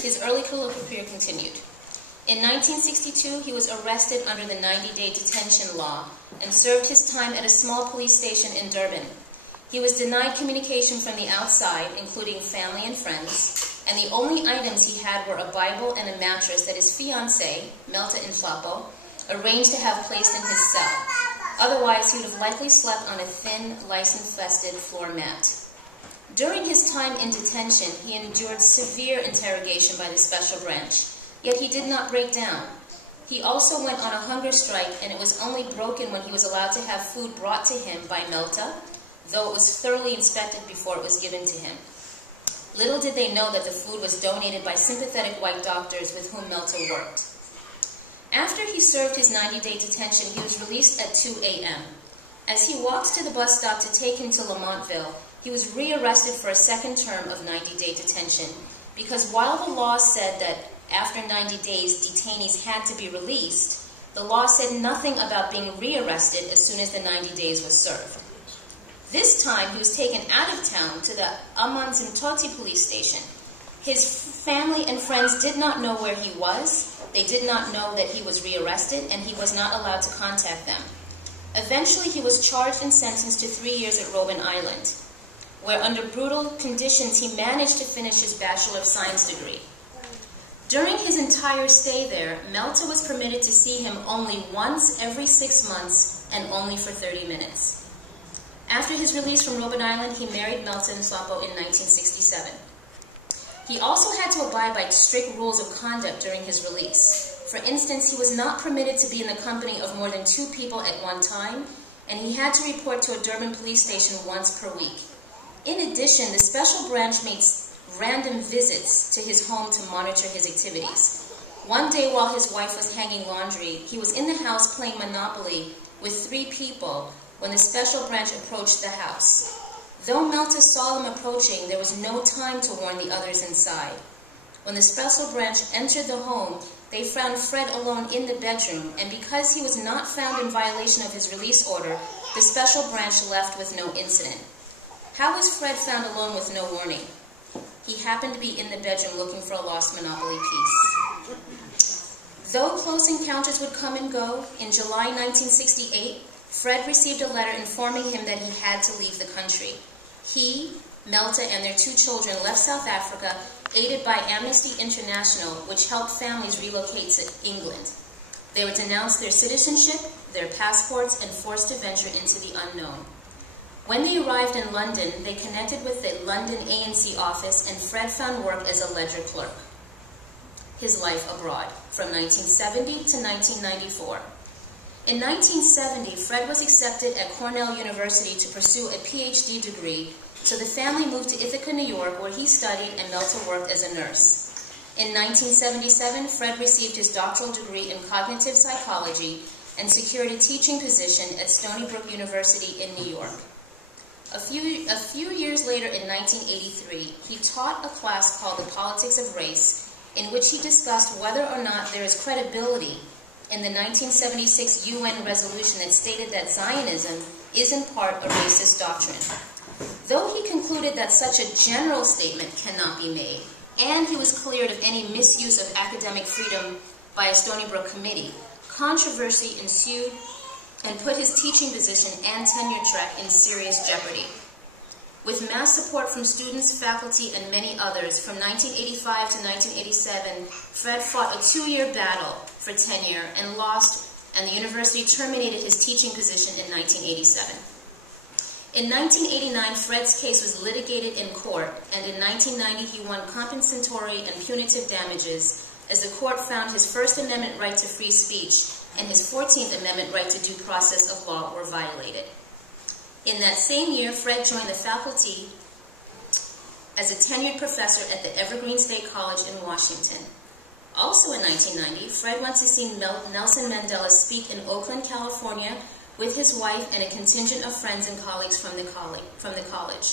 his early political career continued. In 1962, he was arrested under the 90-day detention law and served his time at a small police station in Durban. He was denied communication from the outside, including family and friends, and the only items he had were a Bible and a mattress that his fiancée, Melta Inflapo, arranged to have placed in his cell. Otherwise, he would have likely slept on a thin, lice-infested floor mat. During his time in detention, he endured severe interrogation by the special branch, yet he did not break down. He also went on a hunger strike, and it was only broken when he was allowed to have food brought to him by Melta, though it was thoroughly inspected before it was given to him. Little did they know that the food was donated by sympathetic white doctors with whom Melta worked. After he served his 90-day detention, he was released at 2 a.m. As he walked to the bus stop to take him to Lamontville, he was rearrested for a second term of 90-day detention, because while the law said that after 90 days detainees had to be released, the law said nothing about being rearrested as soon as the 90 days was served. This time, he was taken out of town to the Amanzimtoti police station. His family and friends did not know where he was. They did not know that he was rearrested, and he was not allowed to contact them. Eventually, he was charged and sentenced to 3 years at Robben Island, where under brutal conditions he managed to finish his Bachelor of Science degree. During his entire stay there, Melta was permitted to see him only once every 6 months and only for 30 minutes. After his release from Robben Island, he married Melta Inflapo in 1967. He also had to abide by strict rules of conduct during his release. For instance, he was not permitted to be in the company of more than 2 people at one time, and he had to report to a Durban police station once per week. In addition, the special branch made random visits to his home to monitor his activities. One day while his wife was hanging laundry, he was in the house playing Monopoly with 3 people when the special branch approached the house. Though Melta saw them approaching, there was no time to warn the others inside. When the special branch entered the home, they found Fred alone in the bedroom, and because he was not found in violation of his release order, the special branch left with no incident. How was Fred found alone with no warning? He happened to be in the bedroom looking for a lost Monopoly piece. Though close encounters would come and go, in July 1968, Fred received a letter informing him that he had to leave the country. He, Melta, and their 2 children left South Africa, aided by Amnesty International, which helped families relocate to England. They would denounce their citizenship, their passports, and forced to venture into the unknown. When they arrived in London, they connected with the London ANC office, and Fred found work as a ledger clerk. His life abroad, from 1970 to 1994. In 1970, Fred was accepted at Cornell University to pursue a PhD degree, so the family moved to Ithaca, New York, where he studied and Melta worked as a nurse. In 1977, Fred received his doctoral degree in cognitive psychology and secured a teaching position at Stony Brook University in New York. A few years later, in 1983, he taught a class called The Politics of Race, in which he discussed whether or not there is credibility in the 1976 UN resolution that stated that Zionism is in part a racist doctrine. Though he concluded that such a general statement cannot be made, and he was cleared of any misuse of academic freedom by a Stony Brook committee, controversy ensued and put his teaching position and tenure track in serious jeopardy. With mass support from students, faculty, and many others, from 1985 to 1987, Fred fought a 2-year battle for tenure and lost, and the university terminated his teaching position in 1987. In 1989, Fred's case was litigated in court, and in 1990 he won compensatory and punitive damages as the court found his First Amendment right to free speech and his 14th Amendment right to due process of law were violated. In that same year, Fred joined the faculty as a tenured professor at the Evergreen State College in Washington. Also in 1990, Fred went to see Nelson Mandela speak in Oakland, California, with his wife and a contingent of friends and colleagues from the college.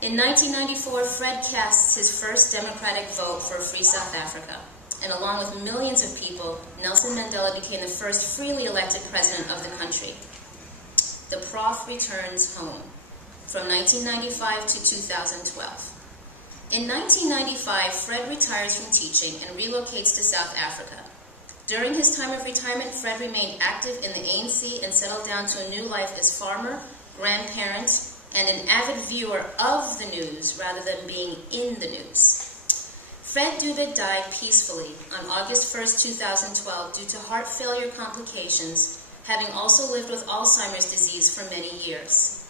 In 1994, Fred casts his first democratic vote for a free South Africa, and along with millions of people, Nelson Mandela became the first freely elected president of the country. The Prof returns home from 1995 to 2012. In 1995, Fred retires from teaching and relocates to South Africa. During his time of retirement, Fred remained active in the ANC and settled down to a new life as farmer, grandparent, and an avid viewer of the news rather than being in the news. Fred Dube died peacefully on August 1st, 2012 due to heart failure complications, having also lived with Alzheimer's disease for many years.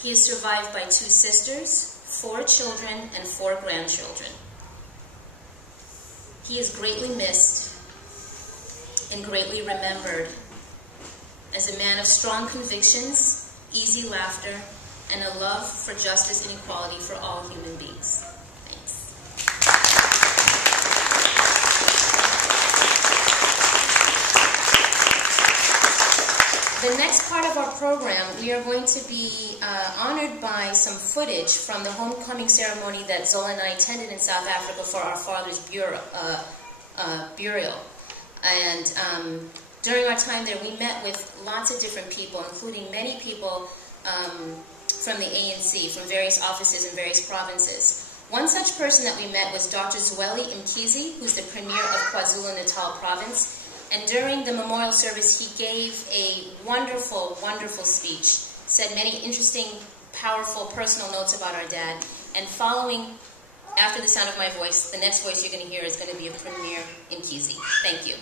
He is survived by 2 sisters, 4 children, and 4 grandchildren. He is greatly missed and greatly remembered as a man of strong convictions, easy laughter, and a love for justice and equality for all human beings. Thanks. The next part of our program, we are going to be honored by some footage from the homecoming ceremony that Zola and I attended in South Africa for our father's burial. And during our time there, we met with lots of different people, including many people from the ANC, from various offices in various provinces. One such person that we met was Dr. Zweli Mkhize, who's the premier of KwaZulu-Natal province. And during the memorial service, he gave a wonderful, wonderful speech, said many interesting, powerful, personal notes about our dad. And following, after the sound of my voice, the next voice you're going to hear is going to be a Premier Mkhize. Thank you.